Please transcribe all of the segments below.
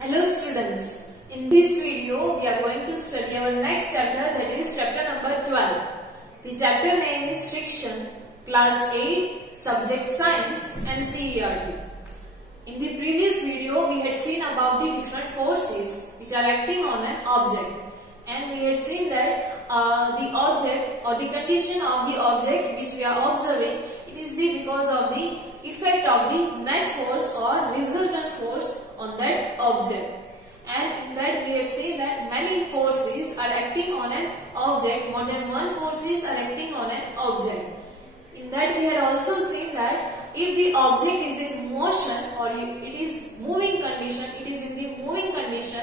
Hello students, in this video we are going to study our next chapter, that is chapter number 12. The chapter name is Friction, class 8, subject science and CERT. In the previous video we had seen about the different forces which are acting on an object, and we had seen that the object or the condition of the object which we are observing, it is because of the effect of the net force or resultant force on that object. And in that we have seen that many forces are acting on an object, more than one forces are acting on an object. In that we had also seen that if the object is in motion or it is moving condition, it is in the moving condition,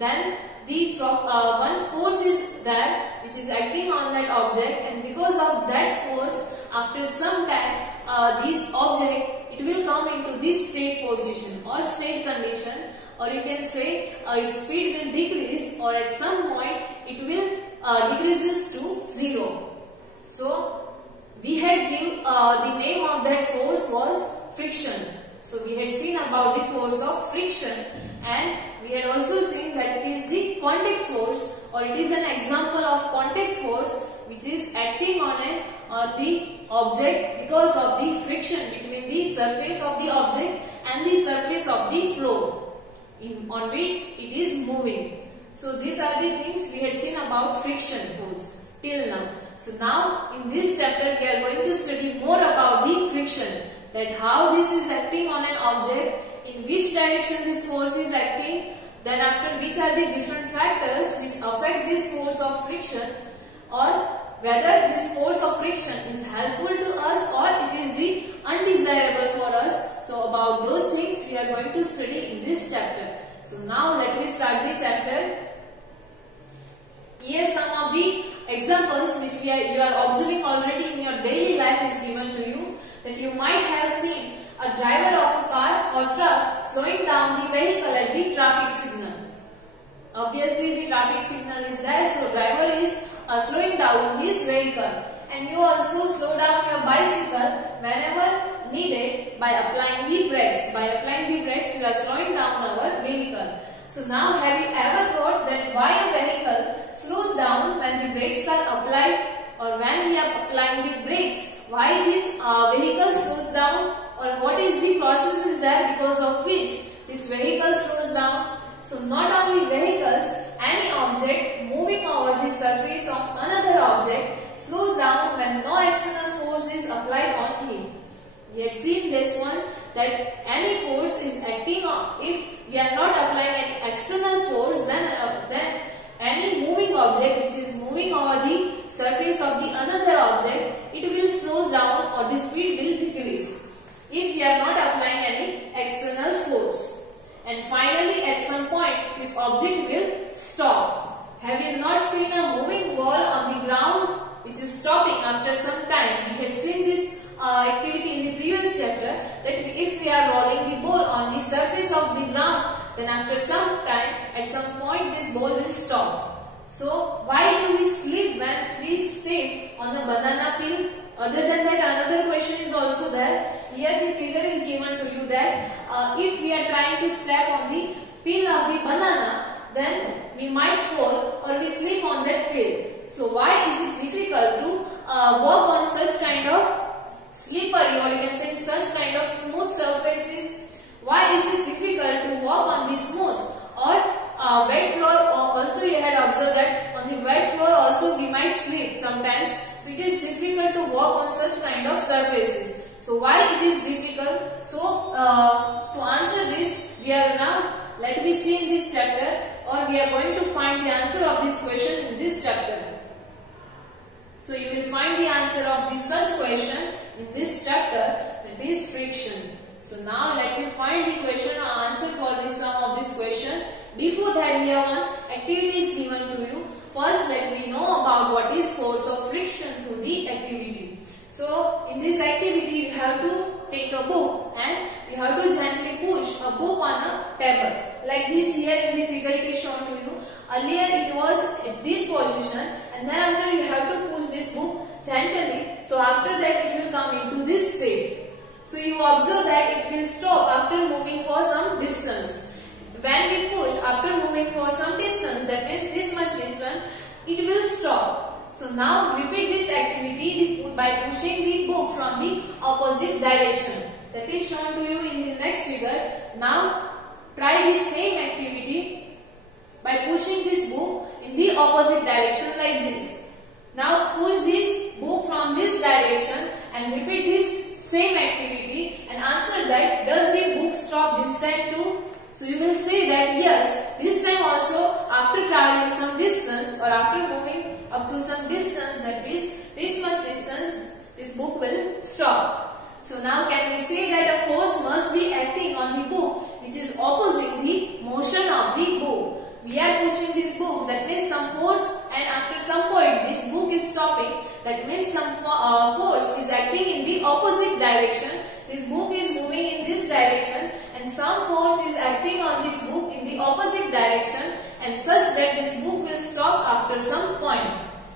then the one force is there which is acting on that object, and because of that force, after some time this object, it will come into this state position or state condition, or you can say its speed will decrease, or at some point it will decreases to 0. So we had give the name of that force was friction. So we had seen about the force of friction, and we had also seen that it is the contact force, or it is an example of contact force which is acting on the object because of the friction between the surface of the object and the surface of the floor on which it is moving. So these are the things we had seen about friction force till now. So now in this chapter we are going to study more about the friction, that how this is acting on an object, in which direction this force is acting, then after which are the different factors which affect this force of friction, or whether this force of friction is helpful to us or it is the undesirable for us. So about those things we are going to study in this chapter. So now let me start the chapter. Here some of the examples which you are observing already in your daily life is given to you, that you might have seen a driver of a car or truck slowing down the vehicle at the traffic signal. Obviously the traffic signal is there, so driver is slowing down his vehicle, and you also slow down your bicycle whenever needed by applying the brakes. By applying the brakes, we are slowing down our vehicle. So now have you ever thought that why a vehicle slows down when the brakes are applied, or when we are applying the brakes, why this vehicle slows down, or what is the process is there because of which this vehicle slows down? So not only vehicles, any object moving over the surface of another object slows down when no external force is applied on it. We have seen this one, that any force is acting on, if we are not applying any external force, then any moving object which is moving over the surface of the another object, it will slow down or the speed will decrease if we are not applying any external force. And finally at some point this object will stop. Have you not seen a moving ball on the ground which is stopping after some time? We had seen this activity in the previous chapter, that if we are rolling the ball on the surface of the ground, then after some time, at some point this ball will stop. So why do we sleep when we stay on a banana peel? Other than that, another question is also there. Here the figure is given to you that if we are trying to step on the peel of the banana, then we might fall or we sleep on that peel. So why is it difficult to walk on such kind of slippery, or you can say such kind of smooth surfaces? Why is it difficult to walk on the smooth or wet floor? Also you had observed that on the wet floor also we might slip sometimes. So it is difficult to walk on such kind of surfaces. So why it is difficult? So to answer this, we are now, let me see in this chapter, or we are going to find the answer of this question in this chapter. So you will find the answer of this such question in this chapter, that is friction. So now let me find the question or answer for this sum of this question. Before that, here one activity is given to you. First let me know about what is force of friction through the activity. So in this activity you have to take a book and you have to gently push a book on a table. Like this here in the figure it is shown to you. Earlier it was at this position, and then after you have to push this book gently. So after that it will come into this state. So you observe that it will stop after moving for some distance. when we push after moving for some distance, that means this much distance, it will stop. So now repeat this activity by pushing the book from the opposite direction. That is shown to you in the next figure. Now try the same activity by pushing this book in the opposite direction like this. Now push this book from this direction and repeat this same activity and answer that does the book stop this time too? So you will say that yes, this time also after traveling some distance or after moving up to some distance, that means this much distance, this book will stop. So now can we say that a force must be acting on the book which is opposing the motion of the book. We are pushing this book, that means some force, and after some point this book is stopping, that means some force is acting in the opposite direction. This book is moving in this direction and some force is acting on this book in the opposite direction and such that this book will stop after some point.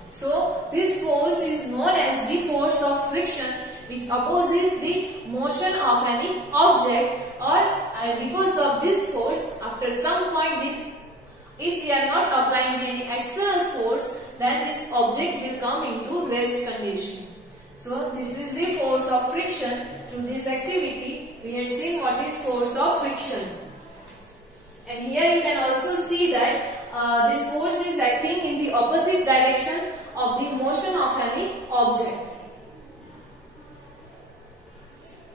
So this force is known as the force of friction, which opposes the motion of any object, or because of this force after some point if we are not applying any external force, then this object will come into rest condition. So this is the force of friction. Through this activity we had seen what is force of friction. And here you can also see that this force is acting in the opposite direction of the motion of any object.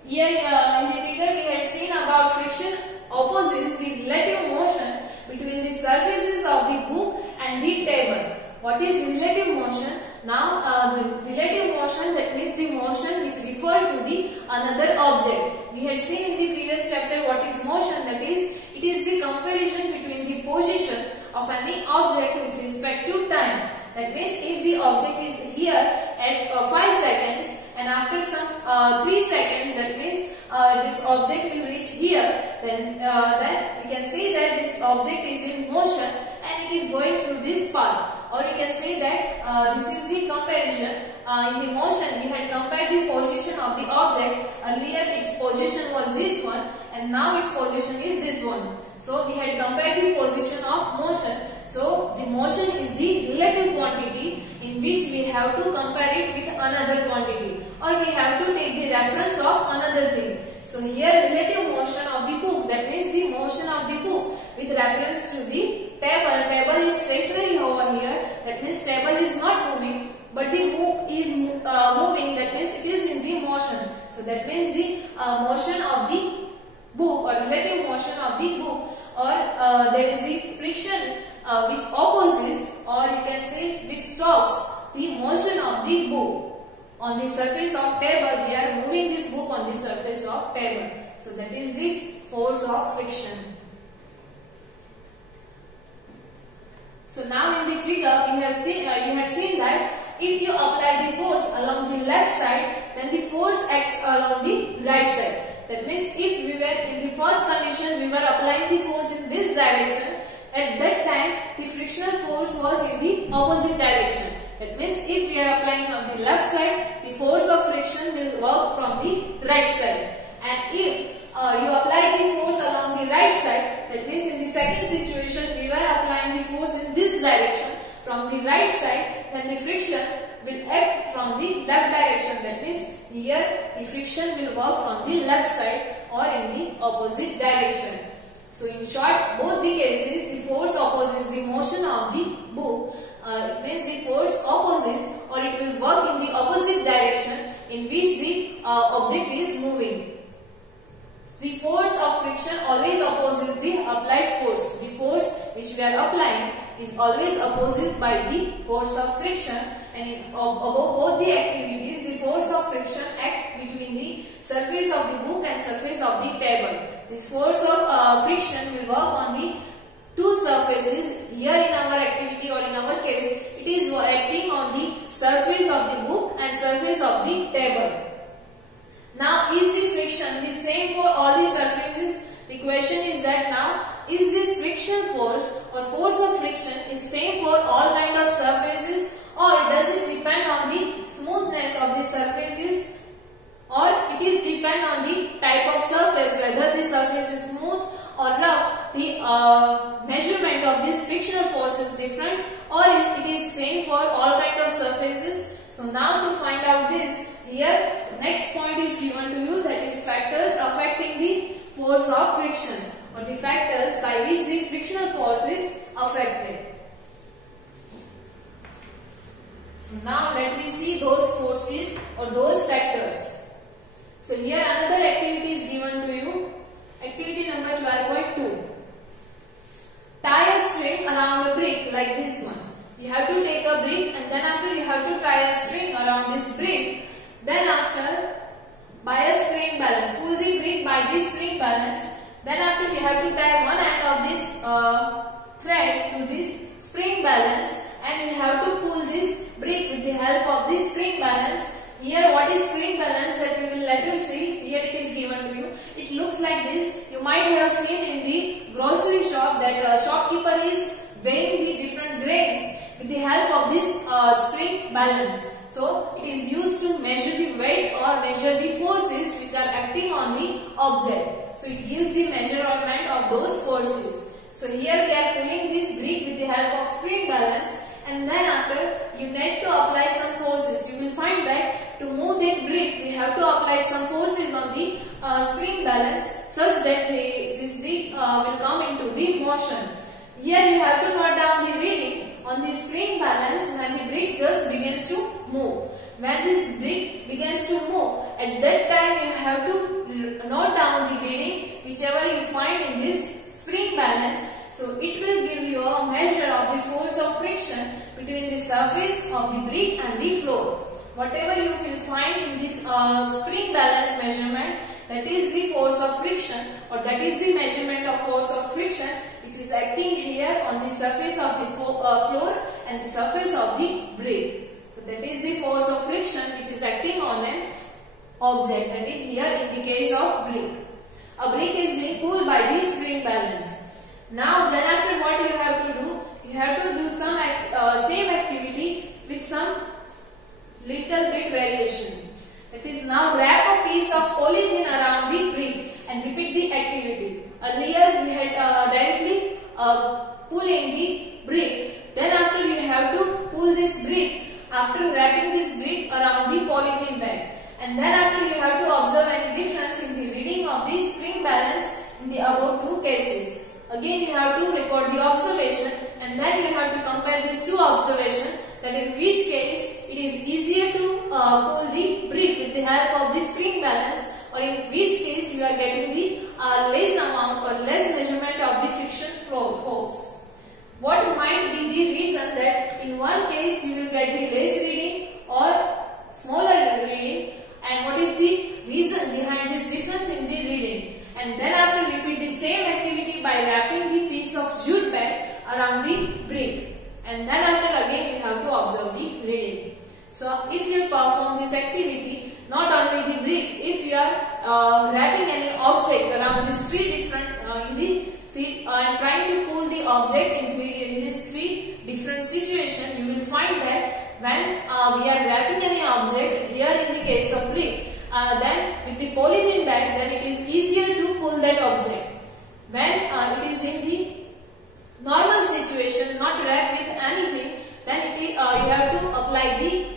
Here in the figure we had seen about friction opposes the relative motion between the surfaces of the book and the table. What is relative motion? Now the relative motion, that means the motion which refer to the another object. We had seen in the previous chapter what is motion, that is it is the comparison between the position of any object with respect to time. That means if the object is here at 5 seconds and after some 3 seconds, that means this object will reach here, then we can say that this object is in motion and it is going through this path. Or you can say that this is the comparison. In the motion we had compared the position of the object. Earlier its position was this one and now its position is this one. So we had compared the position of motion. So the motion is the relative quantity in which we have to compare it with another quantity, or we have to take the reference of another thing. So here relative motion of the book, that means the motion of the book with reference to the table. Table is stationary over here, that means table is not moving, but the book is moving, that means it is in the motion. So that means the motion of the book or relative motion of the book, or there is the friction which opposes, or you can say which stops the motion of the book. On the surface of table, we are moving this book on the surface of table. So that is the force of friction. So now in the figure we have seen, you have seen that if you apply the force along the left side, then the force acts along the right side. That means if we were in the first condition, we were applying the force in this direction. At that time, the frictional force was in the opposite direction. That means if we are applying from the left side, the force of friction will work from the right side. And if you apply the force along the right side, that means in the second situation, we were applying the force in this direction from the right side, then the friction will act from the left direction. That means here the friction will work from the left side or in the opposite direction. So in short, both the cases, the force opposes the motion of the book. It means the force opposes, or it will work in the opposite direction in which the object is moving. The force of friction always opposes the applied force. The force which we are applying is always opposed by the force of friction, and in both the activities, the force of friction act between the surface of the book and surface of the table. This force of friction will work on the two surfaces. Here in our activity or in our case, it is acting on the surface of the book and surface of the table. Now, is the friction the same for all the surfaces? The question is that now, is this friction force or force of friction is same for all kind of surfaces, or does it depend on the smoothness of the surfaces, or it is depend on the type of surface, whether the surface is smooth or rough. The measurement of this frictional force is different, or it is same for all kind of surfaces. So now to find out this, here next point is given to you, that is factors affecting the force of friction, or the factors by which the frictional force is affected. So now let me see those forces or those factors. So here another activity is given to you. Activity number 12.2. Tie a string around a brick like this one. You have to take a brick and then after you have to tie a string around this brick. Then after, by a spring balance, pull the brick by this spring balance. Then after you have to tie one end of this thread to this spring balance, and you have to pull this brick with the help of this spring balance. Here what is spring balance, that we will let you see. Here it is given to you. It looks like this. You might have seen in the grocery shop that shopkeeper is weighing the different grains with the help of this spring balance. So it is used to measure the weight or measure the forces which are acting on the object. So it gives the measurement of those forces. So here we are pulling this brick with the help of spring balance, and then after you need to apply some forces. You will find that to move that brick we have to apply some forces on the spring balance such that this brick will come into the motion. Here you have to note down the reading on the spring balance when the brick just begins to move. When this brick begins to move, at that time you have to note down the reading whichever you find in this spring balance. So it will give you a measure of the force of friction between the surface of the brick and the floor. Whatever you will find in this spring balance measurement, that is the force of friction, or that is the measurement of force of friction which is acting here on the surface of the floor and the surface of the brick. So that is the force of friction which is acting on an object, that is here in the case of brick. A brick is being pulled by the spring balance. Now then after what you have to do? You have to do some same activity with some little bit variation. That is, now wrap a piece of polythene around the brick and repeat the activity. Earlier we had directly pulling the brick. Then after you have to pull this brick after wrapping this brick around the polythene bag. And then after you have to observe any difference in the reading of the spring balance in the above two cases. Again you have to record the observation, and then you have to compare these two observations, that in which case it is easier to pull the brick with the help of the spring balance, or in which case you are getting the less amount or less measurement of the friction force. What might be the reason that in one case you will get the less reading or smaller reading, and what is the reason behind this difference in the reading? And then after repeat the same activity by wrapping the piece of jute bag around the brick, and then after again we have to observe the reading. So if you perform this activity, not only the brick, if you are wrapping any object around these three different and trying to pull the object in these three different situations, you will find that when we are wrapping any object, here in the case of brick, then with the polythene bag, then it is easier to pull that object. When it is in the normal situation, not wrapped with anything, then you have to apply the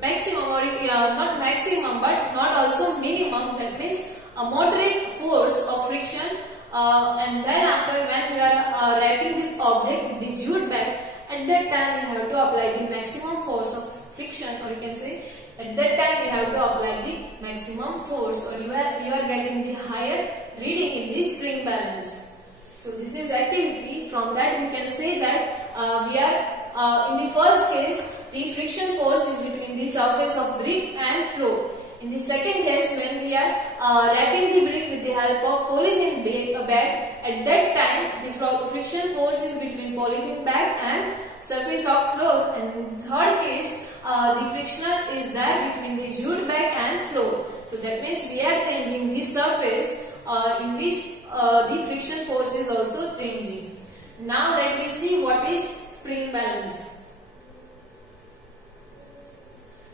maximum, or not maximum but not also minimum, that means a moderate force of friction, and then after when we are wrapping this object with the jute bag, at that time we have to apply the maximum force of friction, or you can say at that time we have to apply the maximum force, or you are getting the higher reading in the spring balance. So this is activity. From that we can say that we are in the first case the friction force is between the surface of brick and floor. In the second case, when we are wrapping the brick with the help of polythene bag, at that time the friction force is between polythene bag and surface of floor. And in the third case, the friction is there between the jute bag and floor. So that means we are changing the surface in which the friction force is also changing. Now let me see what is spring balance.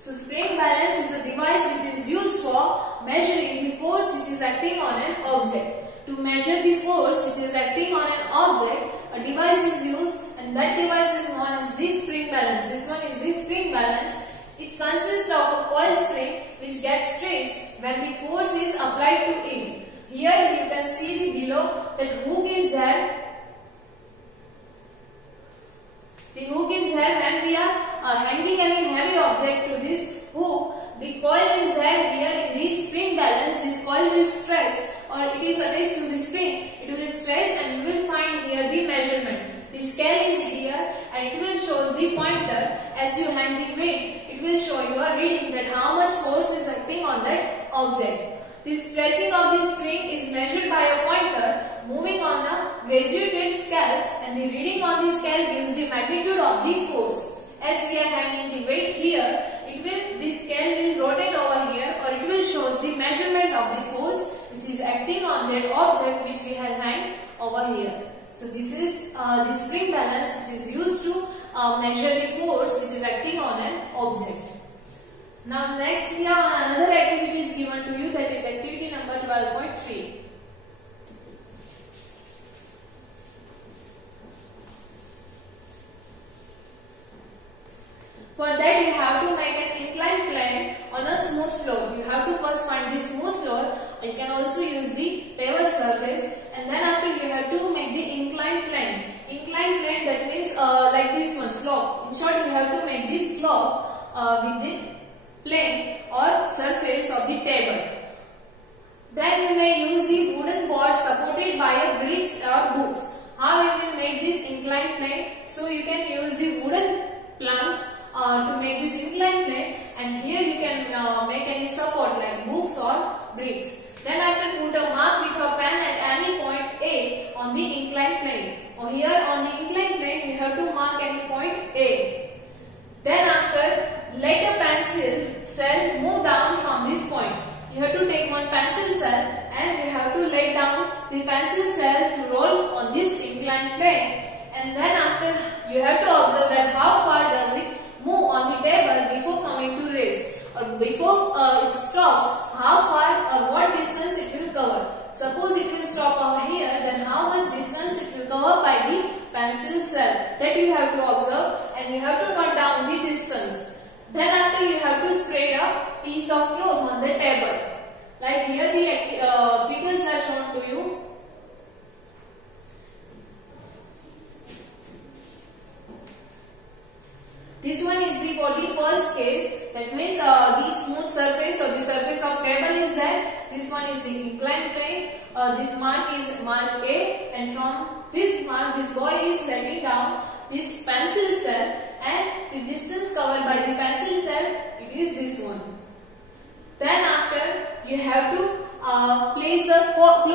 So spring balance is a device which is used for measuring the force which is acting on an object. To measure the force which is acting on an object, a device is used, and that device is known as the spring balance. This one is the spring balance. It consists of a coil spring which gets stretched when the force is applied to it. Here you can see the below that hook is there. The hook is there when we are hanging any heavy object to this hook. The coil is there here in the spring balance. This coil will stretch, or it is attached to the spring. It will stretch and you will find here the measurement. The scale is here and it will show the pointer. As you hang the weight, it will show you a reading that how much force is acting on that object. The stretching of the spring is measured by a pointer moving on a graduated scale, and the reading on the scale gives the magnitude of the force. As we are hanging the weight here, the scale will rotate over here, or it will show the measurement of the force which is acting on that object which we had hanged over here. So this is the spring balance which is used to measure the force which is acting on an object. Now next we have another activity is given to you, that is activity number 12.3. For that you have to make an inclined plane on a smooth floor. You have to first find the smooth floor. You can also use the table surface, and then after you have to make the inclined plane. Inclined plane, that means like this one, slope. In short, you have to make this slope with the plane or surface of the table. Then you may use the wooden board supported by a bricks or books. How you will make this inclined plane? So you can use the wooden plank to make this inclined plane, and here you can make any support like books or bricks. Then after, put a mark with a pen at any point A on the inclined plane. Or here on the inclined plane you have to mark any point A. Then after, let a pencil cell move down from this point. You have to take one pencil cell and you have to lay down the pencil cell to roll on this inclined plane. And then after, you have to observe that how far does it move on the table before coming to rest, or before it stops, how far or what distance it will cover. Suppose it will stop over here, then how much distance it will cover by the pencil cell. That you have to observe, and you have to note down the distance. Then after, you have to spread a piece of cloth on the table. Like here the figures are shown to you. This one is for the first case, that means the smooth surface or the surface of table is there. This one is the inclined plane. This mark is mark A, and from this mark this boy is letting down this pencil cell, and the distance covered by the pencil cell, it is this one. Then after, you have to place the cloth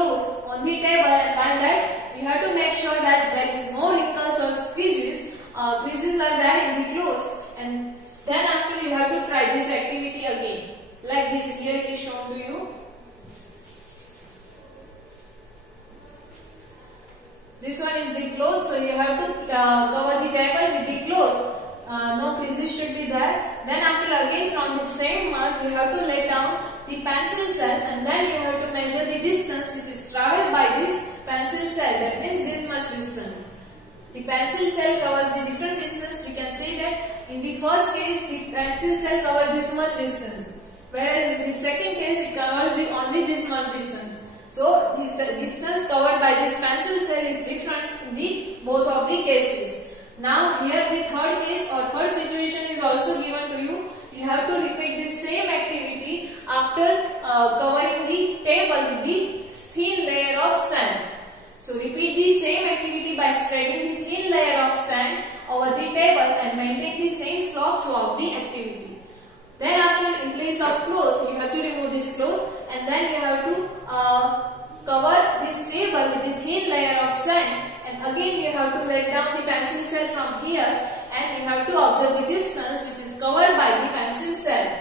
on the table, and while that you have to make sure that there is no wrinkles or creases. Creases are there in the clothes, and then after you have to try this activity again. Like this, here it is shown to you. This one is the cloth, so you have to cover the table with the cloth. No creases should be there. Then after, again from the same mark you have to lay down the pencil cell, and then you have to measure the distance which is travelled by this pencil cell. That means this much distance. The pencil cell covers the different distance. We can say that in the first case the pencil cell covered this much distance, whereas in the second case it covers only this much distance. So this distance covered by this pencil cell is different in the both of the cases. Now here the third case or third situation is also given to you. You have to repeat the same activity after covering the table with the thin layer of sand. So repeat the same activity by spreading the thin layer of sand over the table and maintain the same slope throughout the activity. Then after, in place of cloth, you have to remove this cloth, and then you have to cover this table with the thin layer of sand, and again you have to let down the pencil cell from here, and you have to observe the distance which is covered by the pencil cell.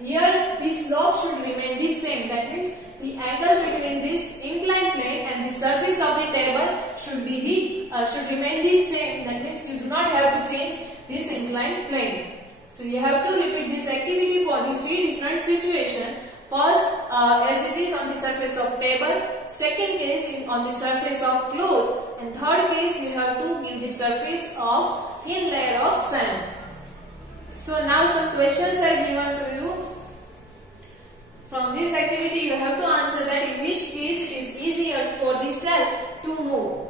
Here the slope should remain the same, that means the angle between this inclined plane and the surface of the table should remain the same. That means you do not have to change this inclined plane. So you have to repeat this activity for the 3 different situations. First, as it is on the surface of table. Second case on the surface of cloth. And third case you have to give the surface of thin layer of sand. So now some questions are given to you. From this activity you have to answer that in which case it is easier for the cell to move.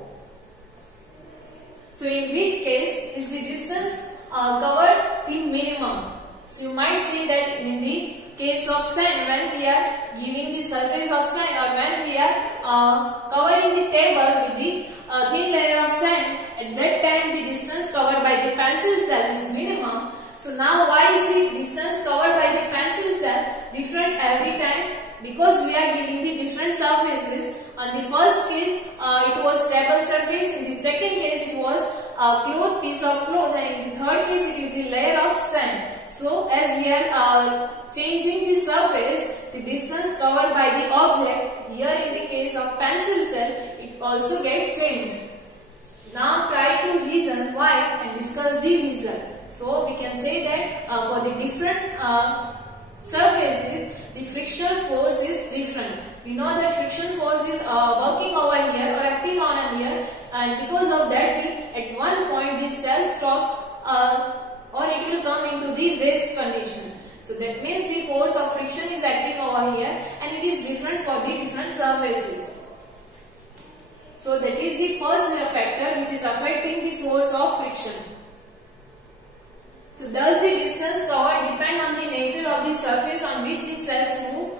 So in which case is the distance covered the minimum. So you might see that in the case of sand, when we are giving the surface of sand, or when we are covering the table with the thin layer of sand, at that time the distance covered by the pencil cell is minimum. So now why is the distance covered by the pencil cell different every time? Because we are giving the different surfaces. On the first case it was table surface, in the second case it was a piece of cloth, and in the third case it is the layer of sand. So as we are changing the surface, the distance covered by the object, here in the case of pencil cell, it also gets changed. Now try to reason why and discuss the reason. So we can say that for the different surfaces, the frictional force is different. We know that friction force is working over here or acting on here, and because of that, at one point the cell stops or it will come into the rest condition. So that means the force of friction is acting over here, and it is different for the different surfaces. So that is the first factor which is affecting the force of friction. So does the distance covered depend on the nature of the surface on which the cells move?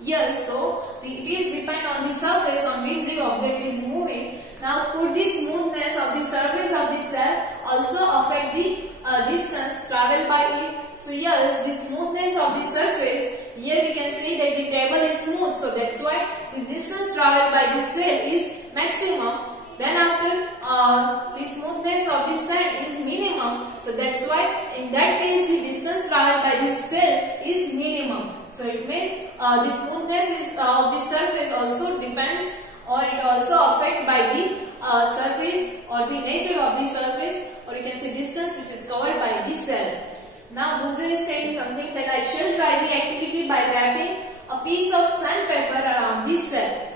Yes, so it is depend on the surface on which the object is moving. Now could the smoothness of the surface of the cell also affect the distance travelled by it? So yes, the smoothness of the surface, here we can see that the table is smooth, so that's why the distance travelled by the cell is maximum. Then after the smoothness of the sand is minimum, so that's why in that case the distance travelled by the cell is minimum. So it means the smoothness of the surface also depends, or it also affected by the surface or the nature of the surface, or you can say distance which is covered by the cell. Now Buzu is saying something that I shall try the activity by wrapping a piece of sandpaper around the cell.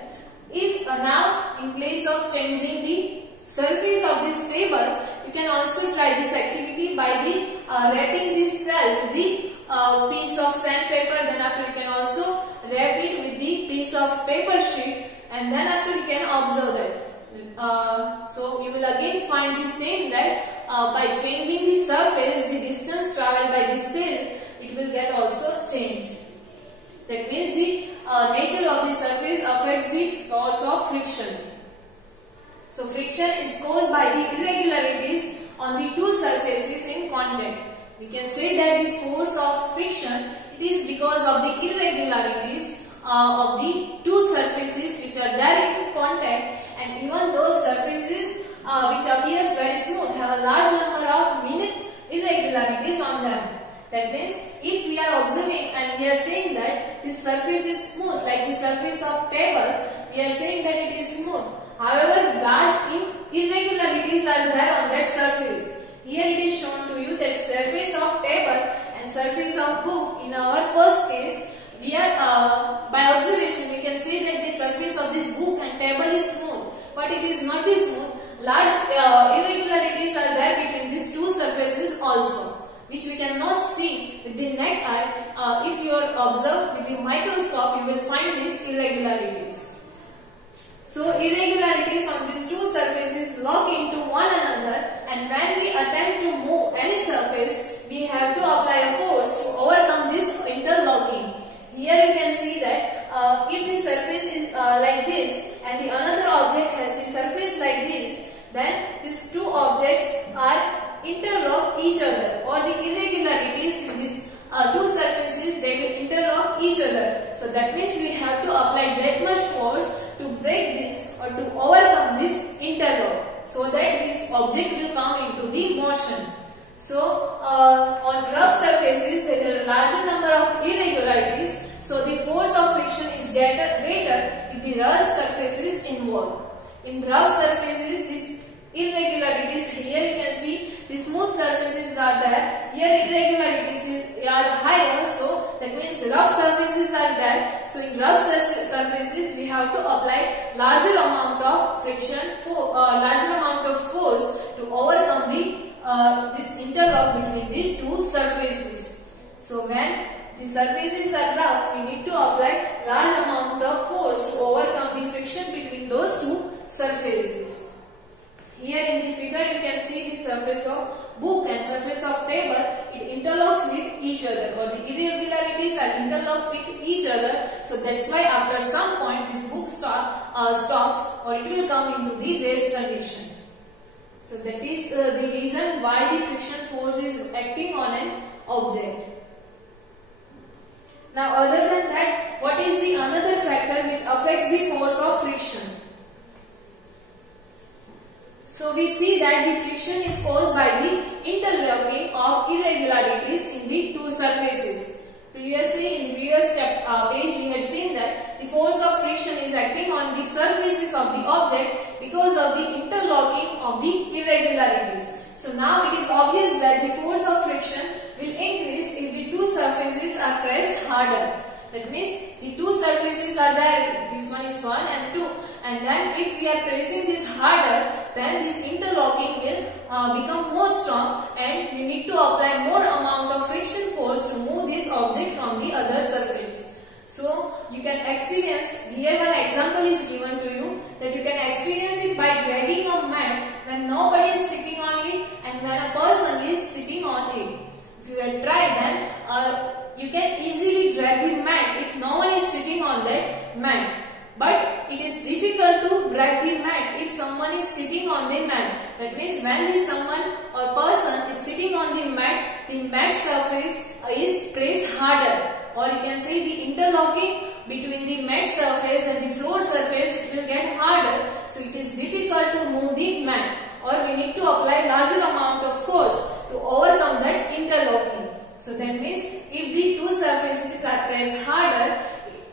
If now in place of changing the surface of this table, you can also try this activity by the wrapping this cell with the piece of sandpaper. Then after you can also wrap it with the piece of paper sheet, and then after you can observe that. So you will again find the same that by changing the surface, the distance travelled by the cell, it will get also changed. That means the nature of the surface affects the force of friction. So friction is caused by the irregularities on the two surfaces in contact. We can say that this force of friction, it is because of the irregularities of the two surfaces which are there in contact, and even those surfaces which appears very smooth have a large number of irregularities on them. That means if we are observing and we are saying that this surface is smooth, like the surface of table, we are saying that it is smooth. However, large irregularities are there on that surface. Here it is shown to you that surface of table and surface of book. In our first case, we are by observation we can say that the surface of this book and table is smooth, but it is not this smooth. Large irregularities are there between these two surfaces also, which we cannot see with the naked eye. If you observe with the microscope, you will find these irregularities. So irregularities on these two surfaces lock into one another, and when we attempt to move any surface, we have to apply a force to overcome this interlocking. Here you can see that if the surface is like this and the another object has the surface like this, then these two objects are interlock each other, or the irregularities in these two surfaces, they will interlock each other. So that means we have to apply that much force to break this or to overcome this interlock, so that this object will come into the motion. So on rough surfaces there are a larger number of irregularities, so the force of friction is greater if the rough surfaces involved. In rough surfaces, these irregularities, here you can see the smooth surfaces are there. here irregularities are higher, so that means rough surfaces are there. So in rough surfaces we have to apply larger amount of friction, larger amount of force to overcome this interlock between the two surfaces. So when the surfaces are rough, we need to apply large amount of force to overcome the friction between those two surfaces. Here in the figure you can see the surface of book and surface of table. It interlocks with each other, or the irregularities are interlocked with each other. So that's why after some point this book stops, or it will come into the rest condition. So that is the reason why the friction force is acting on an object. Now other than that, what is the another factor which affects the force of friction? So we see that the friction is caused by the interlocking of irregularities in the two surfaces. Previously in the previous page we had seen that the force of friction is acting on the surfaces of the object because of the interlocking of the irregularities. So now it is obvious that the force of friction will increase if the two surfaces are pressed harder. That means the two surfaces are there, this one is 1 and 2, and then if we are pressing this harder, then this interlocking will become more strong, and we need to apply more amount of friction force to move this object from the other surface. So you can experience, here one example is given to you, that you can experience it by dragging a mat when nobody is sitting on it and when a person is sitting on it. If you had tried, then you can easily drag the mat if no one is sitting on that mat. But it is difficult to drag the mat if someone is sitting on the mat. That means when the someone or person is sitting on the mat surface is pressed harder, or you can say the interlocking between the mat surface and the floor surface, it will get harder. So it is difficult to move the mat, or we need to apply larger amount of force to overcome that interlocking. So that means if the two surfaces are pressed harder,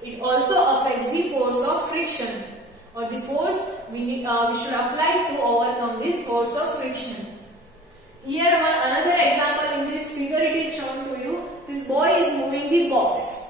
it also affects the force of friction, or the force we should apply to overcome this force of friction. Here another example in this figure, it is shown to you. This boy is moving the box.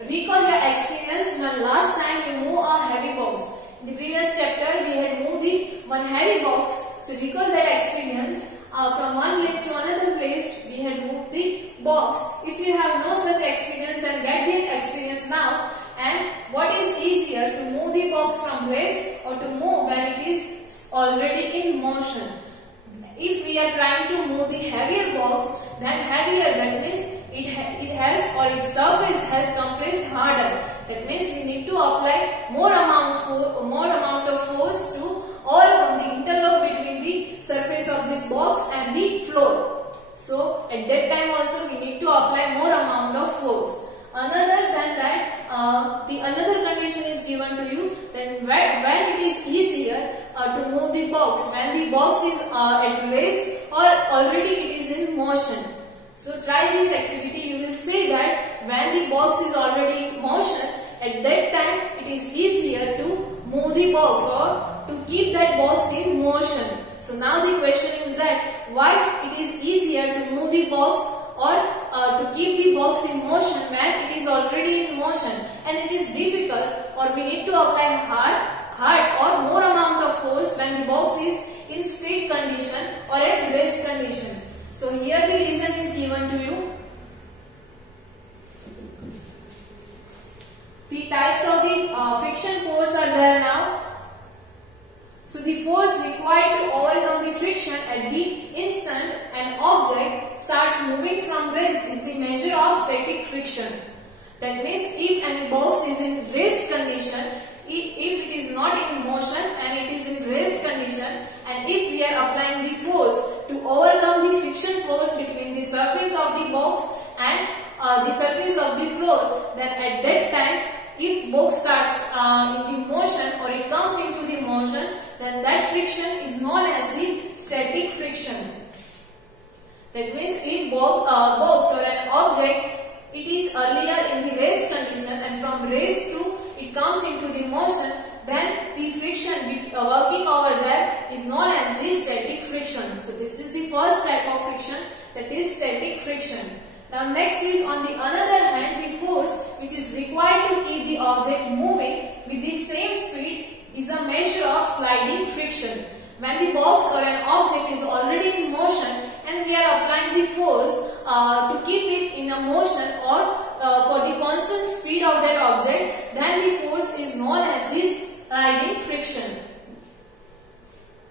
Recall your experience when last time you moved a heavy box. In the previous chapter we had moved the one heavy box. So recall that experience. From one place to another place we had moved the box. If you have no such experience, then get the experience now. And what is easier, to move the box from rest or to move when it is already in motion? If we are trying to move the heavier box, then heavier, that means it has, or its surface has compressed harder. That means we need to apply more amount of force to overcome the interlock between the surface of this box and the floor. So at that time also we need to apply more amount of force. Other than that, the another condition is given to you, that when it is easier to move the box, when the box is at rest or already it is in motion. So try this activity, you will see that when the box is already in motion, at that time it is easier to move the box or to keep that box in motion. So now the question is that why it is easier to move the box or to keep the box in motion when it is already in motion, and it is difficult, or we need to apply hard or more amount of force when the box is in state condition or at rest condition. So here the reason is given to you. The types of the friction force are there now. So the force required to overcome the friction at the instant an object starts moving from rest is the measure of static friction. That means if any box is in rest condition, if it is not in motion and it is in rest condition, and if we are applying the force to overcome the friction force between the surface of the box and the surface of the floor, then at that time, if box starts in the motion or it comes into the motion, then that friction is known as the static friction. That means if box or an object, it is earlier in the rest condition and from rest to it comes into the motion, then the friction working over there is known as the static friction. So this is the first type of friction, that is static friction. Now next is, on the other hand, the force which is required to keep the object moving with the same speed is a measure of sliding friction. When the box or an object is already in motion and we are applying the force to keep it in a motion or for the constant speed of that object, then the force is known as the sliding friction.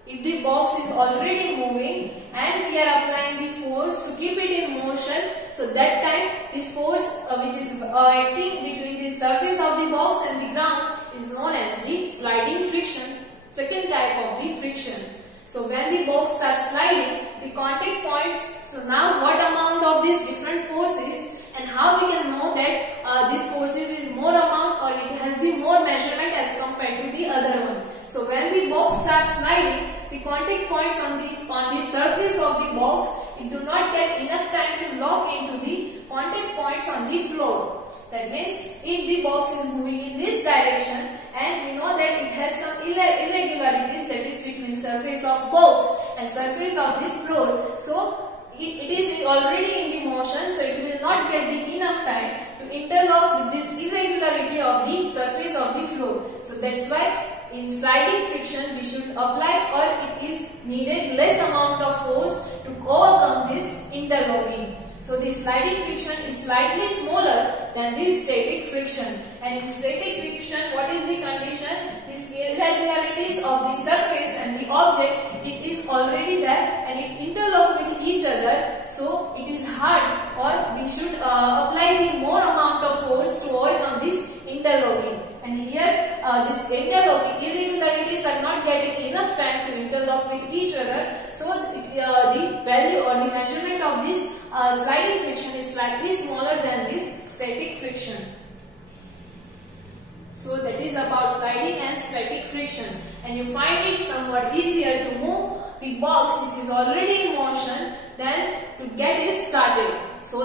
If the box is already moving and we are applying the force to keep it in motion, so that time this force which is acting between the surface of the box and the ground is known as the sliding friction, second type of the friction. So when the box starts sliding, the contact points, so now what amount of these different forces and how we can know that this forces is more amount or it has the more measurement as compared to the other one. So when the box starts sliding, the contact points on the surface of the box, it do not get enough time to lock into the contact points on the floor. That means if the box is moving in this direction and we know that it has some irregularities, that is between surface of box and surface of this floor, so it is already in the motion, so it will not get the enough time to interlock with this irregularity of the surface of the floor. So that's why in sliding friction we should apply, or it is needed less amount of force to overcome this interlocking. So the sliding friction is slightly smaller than this static friction, and in static friction what is the condition? These irregularities of the surface and the object, it is already there and it interlock with each other, so it is hard, or we should apply the more amount of force to overcome this interlocking. And here this interlocking irregularities are not getting enough time to interlock with each other, so the value or the measurement of this sliding friction is slightly smaller than this static friction. So that is about sliding and static friction, and you find it somewhat easier to move the box which is already in motion than to get it started. So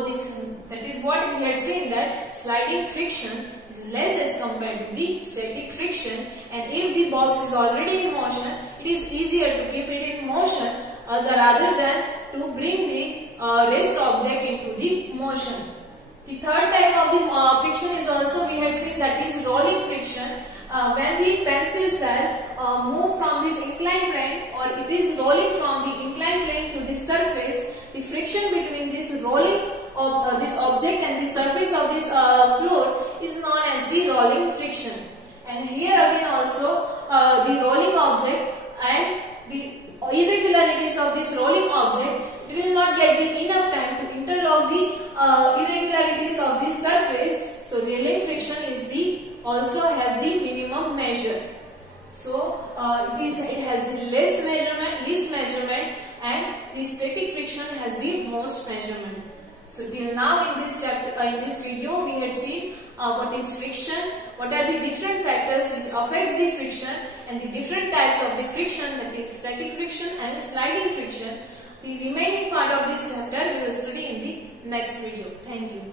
that is what we had seen, that sliding friction is less as compared to the static friction, and if the box is already in motion, it is easier to keep it in motion rather than to bring the rest object into the motion. The third type of the friction is also we had seen, that is rolling friction. When the pencil cell move from this inclined plane, or it is rolling from the inclined plane to the surface, the friction between this rolling of this object and the surface of this floor is known as the rolling friction. And here again also the rolling object and the irregularities of this rolling object, it will not get the enough time to interlock the irregularities of this surface. So rolling friction is also has the minimum measure. So it has the least measurement, and the static friction has the most measurement. So till now in this chapter, in this video, we had seen what is friction, what are the different factors which affects the friction, and the different types of the friction, that is static friction and sliding friction. The remaining part of this chapter we will study in the next video. Thank you.